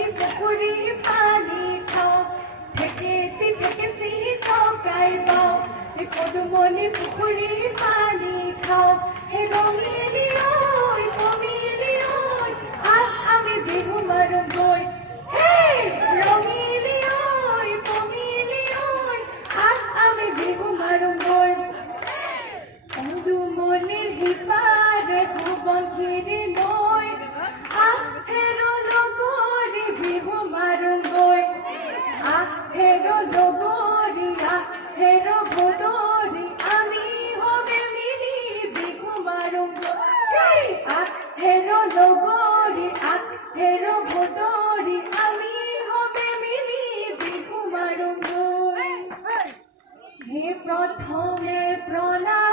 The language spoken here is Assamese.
মনি পুখুৰী পানী খাওঁ ঠেকেচি ঠেকেচি চকাই বাওঁ পদুমণি পুখুৰী পানী খাওঁ হে ৰঙিলী ঐ পমিলি ঐ আহ আমি বিহু মাৰো গৈ হেই ৰঙিলী ঐ পমিলি ঐ আহ আমি বিহু মাৰো গৈ পদুমণিৰ সিপাৰে সুবংশীৰে নৈ আহেৰ লগৰী বিহু মাৰো গৈ আহেৰ লগৰী আহেৰ ভদৰী আমি হবে মিলি বিহু মাৰো গৈ আহেৰ লগৰী আহেৰ ভদৰী আমি হবে মিলি বিহু মাৰো গৈ হে প্ৰথমে প্ৰণাম